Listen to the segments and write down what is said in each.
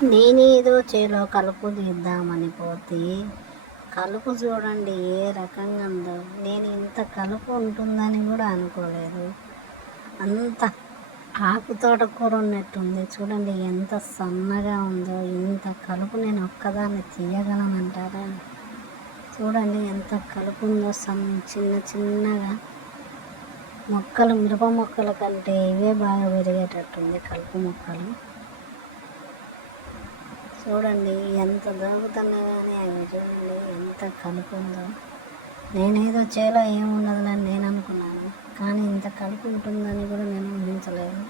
నేనేదో చేలో కలుపు తీద్దామని పోతే కలుపు చూడండి ఏ రకంగా ఉందో. నేను ఇంత కలుపు ఉంటుందని కూడా అనుకోలేదు. అంత ఆకు తోటకూర ఉన్నట్టుంది చూడండి, ఎంత సన్నగా ఉందో. ఇంత కలుపు నేను ఒక్కదాన్ని తీయగలనంటారా? చూడండి ఎంత కలుపు ఉందో. చిన్న చిన్నగా మొక్కలు, మిరప మొక్కల కంటే ఇవే బాగా పెరిగేటట్టుంది కలుపు మొక్కలు. చూడండి ఎంత దొరుకుతున్నా కానీ అవి చూడండి ఎంత కలుపు ఉందో. నేనేదో చేలో ఏముండదులని నేను అనుకున్నాను, కానీ ఇంత కలుపు ఉంటుందని కూడా నేను ఊహించలేదు.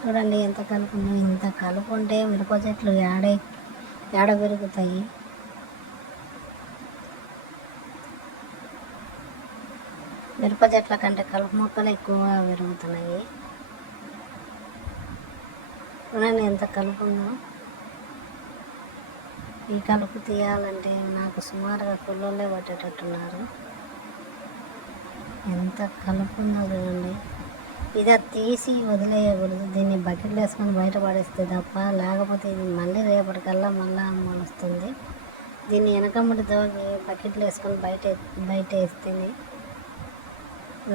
చూడండి ఎంత కలుపు ఉందో. ఇంత కలుపు ఉంటే మిరప చెట్లు ఏడ పెరుగుతాయి? మిరప చెట్ల కంటే కలుపు మొక్కలు ఎక్కువగా పెరుగుతున్నాయి. చూడండి ఎంత కలుపు ఉందో. ఈ కలుపు తీయాలంటే నాకు సుమారుగా కుళ్ళోళ్ళే పట్టేటట్టున్నారు. ఎంత కలుపు ఉందో చూడండి. ఇది తీసి వదిలేయకూడదు, దీన్ని బకెట్లు వేసుకొని బయట పడేస్తే తప్ప, లేకపోతే ఇది మళ్ళీ రేపటికల్లా మళ్ళీ మొలుస్తుంది. దీన్ని వెనకమ్మటి తోగి బకెట్లు వేసుకొని బయట వేస్తేనే,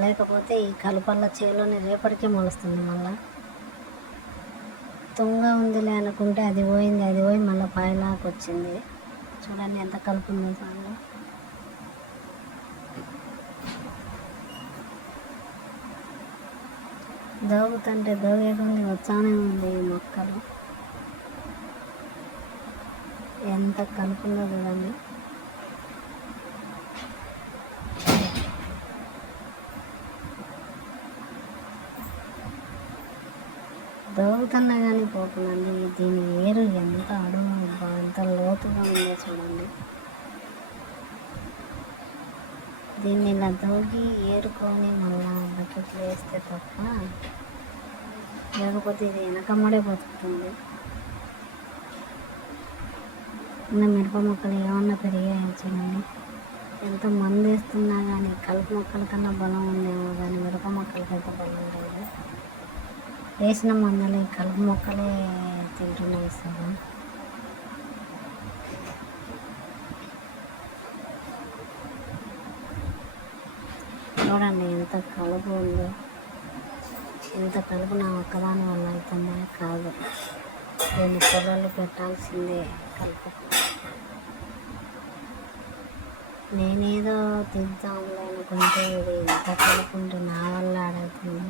లేకపోతే ఈ కలుపల్ల చేలోనే రేపటికే మొలుస్తుంది. మళ్ళీ తుంగ ఉందిలే అనుకుంటే అది పోయి మళ్ళీ పాయలాకు వచ్చింది. చూడండి ఎంత కలుపు ఉందో సార్లు. దోగుతుంటే దోగేకుంది వచ్చానే ఉంది ఈ మొక్కలు. ఎంత కలుపు ఉందో చూడండి. దోగుతున్నా కానీ పోతుందండి. దీని ఏరు ఎంత అడుగు, ఎంత లోతుగా ఉందో చూడండి. దీన్ని ఇలా దోగి ఏరుకొని మళ్ళా బకెట్లు వేస్తే తప్ప, లేకపోతే ఇది వెనకమ్మడే బతుకుతుంది. ఉన్న మిరప మొక్కలు ఏమన్నా పెరిగాయో చూడండి. ఎంత మందు వేస్తున్నా కానీ కలుపు మొక్కల కన్నా బలం ఉందేమో కానీ మిరప మొక్కలకి అయితే బలం లేదు. వేసిన మందులు కలుపు మొక్కలే తింటున్నాయి సగం. చూడండి ఎంత కలుపు ఉందో. ఇంత కలుపు నా ఒక్కదాని వల్ల అవుతుందా? కాదు, దీన్ని పొలాలు పెట్టాల్సిందే కలుపు. నేనేదో తీద్దాంలే అనుకుంటే ఇది ఎంత కలుపు ఉంటే నా వల్ల ఆడవుతుంది.